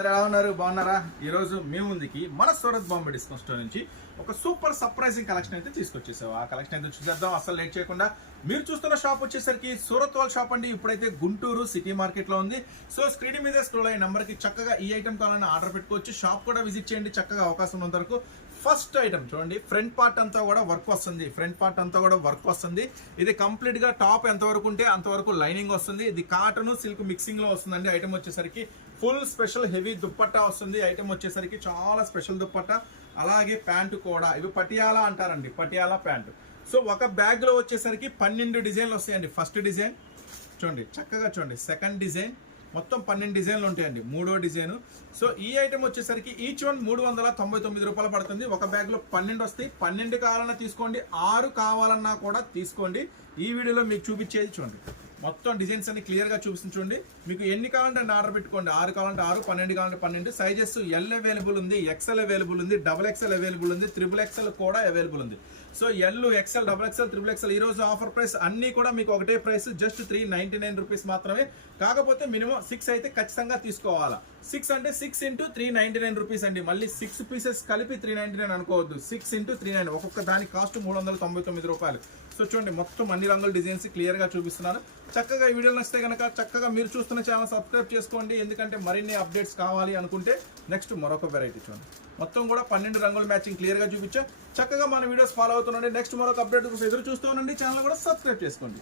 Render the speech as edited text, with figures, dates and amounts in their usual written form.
ఎలా ఉన్నారు? బాగున్నారా? ఈ రోజు మీ ముందుకి మన సూరత్ బాంబే డిస్కౌంట్ స్టోర్ నుంచి ఒక సూపర్ సర్ప్రైజింగ్ కలెక్షన్ అయితే తీసుకొచ్చేసావు. ఆ కలెక్షన్ అయితే చూసేద్దాం. అసలు లేట్ చేయకుండా మీరు చూస్తున్న షాప్ వచ్చేసరికి సూరత్ వాళ్ళ షాప్ అండి. ఇప్పుడైతే గుంటూరు సిటీ మార్కెట్ లో ఉంది. సో స్క్రీన్ మీద స్క్రోల్ అయ్యే నెంబర్ కి చక్కగా ఈ ఐటమ్ కావాలని ఆర్డర్ పెట్టుకోవచ్చు. షాప్ కూడా విజిట్ చేయండి. చక్కగా అవకాశం ఉన్నంత వరకు. ఫస్ట్ ఐటమ్ చూడండి, ఫ్రంట్ పార్ట్ అంతా కూడా వర్క్ వస్తుంది. ఇది కంప్లీట్ గా టాప్ ఎంత వరకు ఉంటే అంతవరకు లైనింగ్ వస్తుంది. ఇది కాటన్ సిల్క్ మిక్సింగ్ లో వస్తుందండి. ఐటమ్ వచ్చేసరికి ఫుల్ స్పెషల్ హెవీ దుప్పట్టా వస్తుంది. ఐటమ్ వచ్చేసరికి చాలా స్పెషల్ దుప్పట్టా. అలాగే ప్యాంటు కూడా ఇవి పటియాలా అంటారండి, పటియాలా ప్యాంటు. సో ఒక బ్యాగ్ లో వచ్చేసరికి 12 డిజైన్లు వస్తాయండి. ఫస్ట్ డిజైన్ చూడండి, చక్కగా చూడండి. సెకండ్ డిజైన్ మొత్తం 12 డిజైన్లు ఉంటాయండి. మూడో డిజైన్. సో ఈ ఐటమ్ వచ్చేసరికి ఈచ్ వన్ 399 రూపాయలు పడుతుంది. ఒక బ్యాగ్ లో 12 వస్తాయి. 12 కావాలన్నా తీసుకోండి, 6 కావాలన్నా కూడా తీసుకోండి. ఈ వీడియోలో మీకు చూపించేది చూడండి, మొత్తం డిజైన్స్ అన్ని క్లియర్ గా చూపిస్తుంది. చూడండి, మీకు ఎన్ని కావాలంటే అన్ని ఆర్డర్ పెట్టుకోండి. 6 కావాలంటే 6, 12 కావాలంటే 12. సైజెస్ ఎల్ అవైలబుల్ ఉంది, ఎక్స్ఎల్ అవైలబుల్ ఉంది, XXL అవైలబుల్ ఉంది, XXL కూడా అవైలబుల్ ఉంది. So L, XL, XXL, XXL ఈ రోజు ఆఫర్ ప్రైస్ అన్ని కూడా మీకు ఒకటే ప్రైస్, జస్ట్ 399 రూపీస్ మాత్రమే. కాకపోతే మినిమం 6 అయితే ఖచ్చితంగా తీసుకోవాలా. 6 అంటే 6 × 399 రూపీస్ అండి. మళ్ళీ 6 పీసెస్ కలిపి 399 అనుకోవద్దు. 6 × 399 ఒక్కొక్క దానికి కాస్ట్ 399 రూపాయలు. సో చూడండి, మొత్తం అన్ని రంగుల డిజైన్స్ క్లియర్ గా చూపిస్తున్నాను. చక్కగా ఈ వీడియోలు నచ్చితే కనుక చక్కగా మీరు చూస్తున్న ఛానల్ సబ్స్క్రైబ్ చేసుకోండి. ఎందుకంటే మరిన్ని అప్డేట్స్ కావాలి అనుకుంటే నెక్స్ట్ మరొక వెరైటీ చూడండి. మొత్తం కూడా 12 రంగుల మ్యాచింగ్ క్లియర్ గా చూపించా. చక్కగా మన వీడియోస్ ఫాలో అవుతుండండి. నెక్స్ట్ మరొక అప్డేట్ కోసం ఎదురు చూస్తూ ఉండండి. ఛానల్ కూడా సబ్స్క్రైబ్ చేసుకోండి.